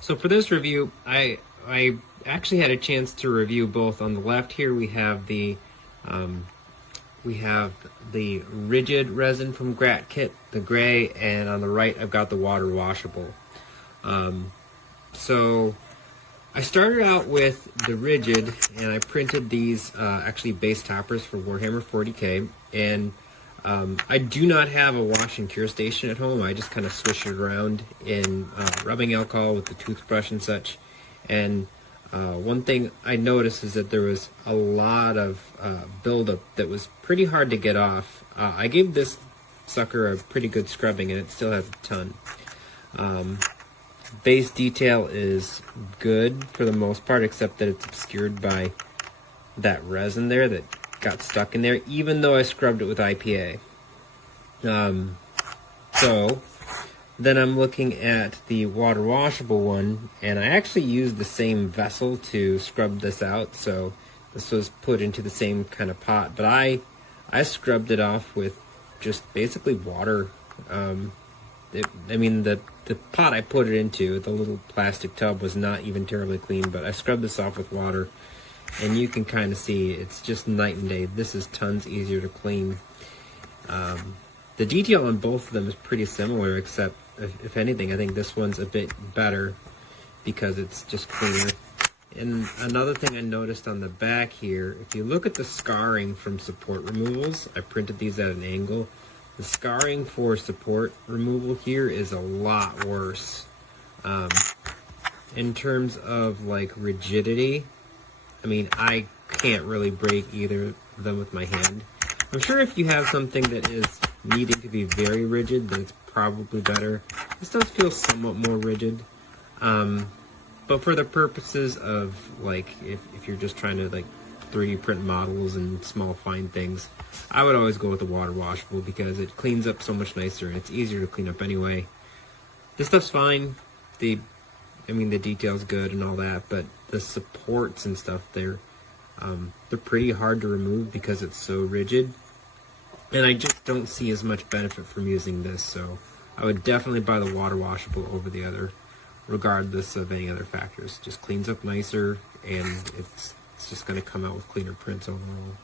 So for this review, I actually had a chance to review both. On the left here we have the rigid resin from GratKit, the gray, and on the right I've got the water washable. So I started out with the rigid, and I printed these actually base toppers for Warhammer 40k, and I do not have a wash and cure station at home. I just kind of swish it around in rubbing alcohol with the toothbrush and such. And one thing I noticed is that there was a lot of buildup that was pretty hard to get off. I gave this sucker a pretty good scrubbing, and it still has a ton. Base detail is good for the most part, except that it's obscured by that resin there that got stuck in there, even though I scrubbed it with IPA. So then I'm looking at the water washable one, and I actually used the same vessel to scrub this out. So this was put into the same kind of pot, but I scrubbed it off with just basically water. The pot I put it into, the little plastic tub, was not even terribly clean, but I scrubbed this off with water, and you can kind of see it's just night and day. This is tons easier to clean. The detail on both of them is pretty similar, except if anything, I think this one's a bit better because it's just cleaner. And another thing I noticed on the back here, if you look at the scarring from support removals, I printed these at an angle. The scarring for support removal here is a lot worse. In terms of like rigidity, I mean, I can't really break either of them with my hand. I'm sure if you have something that is needing to be very rigid, then it's probably better. This does feel somewhat more rigid. But for the purposes of like, if you're just trying to like 3D print models and small fine things, I would always go with the water washable because it cleans up so much nicer and it's easier to clean up anyway. This stuff's fine. The detail's good and all that, but the supports and stuff, they're pretty hard to remove because it's so rigid. And I just don't see as much benefit from using this, so I would definitely buy the water washable over the other, regardless of any other factors. Just cleans up nicer, and it's just going to come out with cleaner prints overall.